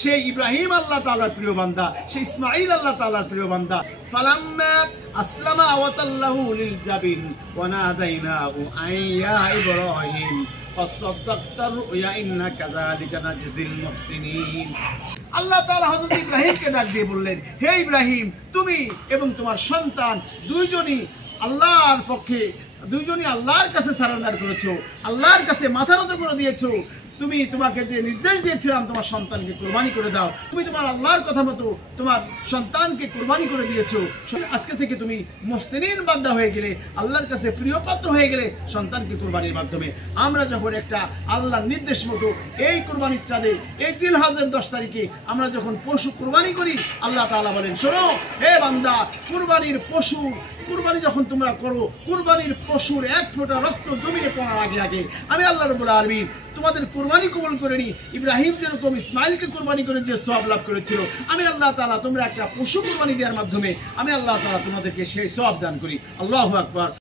সেই ইব্রাহিম আল্লাহ তাআলার প্রিয় বান্দা, সেই ইসমাঈল আল্লাহ তাআলার প্রিয় বান্দা। ফালাম্মা আসলামা ওয়াতাল্লাহু লিল জাবিন ওয়া নাদাইনাহু আইয়া ইব্রাহিম ফাসাদ্দাকতা রুয়া ইন্না কাযালিকা নাজজিল মুহসিনিন। আল্লাহ তাআলা হযরত ইব্রাহিমকে ডাক দিয়ে বললেন, হে ইব্রাহিম, তুমি এবং তোমার সন্তান দুইজনই আল্লাহর পক্ষে, দুইজনই আল্লাহর কাছে সারেন্ডার করেছো, আল্লাহর কাছে মাথা নত করে দিয়েছো। তোমাকে যে নির্দেশ দিয়েছিলাম তোমার সন্তানকে কুরবানি করে দাও, তুমি তোমার আল্লাহর কথা মতো তোমার সন্তানকে কুরবানি করে দিয়েছো। আজকে থেকে তুমি মুহসিনিন বান্দা হয়ে গেলে, আল্লাহর কাছে প্রিয় পাত্র হয়ে গেলে সন্তানকে কুরবানির মাধ্যমে। আমরা যখন একটা আল্লাহর নির্দেশ মতো এই কুরবানির চাঁদে, এই জিলহজের 10 তারিখে আমরা যখন পশু কুরবানি করি, আল্লাহ তাআলা বলেন, শোনো হে বান্দা, কুরবানির পশু কুরবানি যখন তোমরা করো, কুরবানির পশুর এক ফোঁটা রক্ত জমিনে পড়ার আগে আগে আমি আল্লাহ রাব্বুল আলামিন তোমাদের কুরবানি কবুল করে নি। ইব্রাহিম যেরকম ইসমাইলকে কুরবানি করে যে সওয়াব লাভ করেছিল, আমি আল্লাহ তাআলা তোমরা একটা পশু কুরবানি দেওয়ার মাধ্যমে আমি আল্লাহ তাআলা তোমাদেরকে সেই সওয়াব দান করি। আল্লাহু আকবার।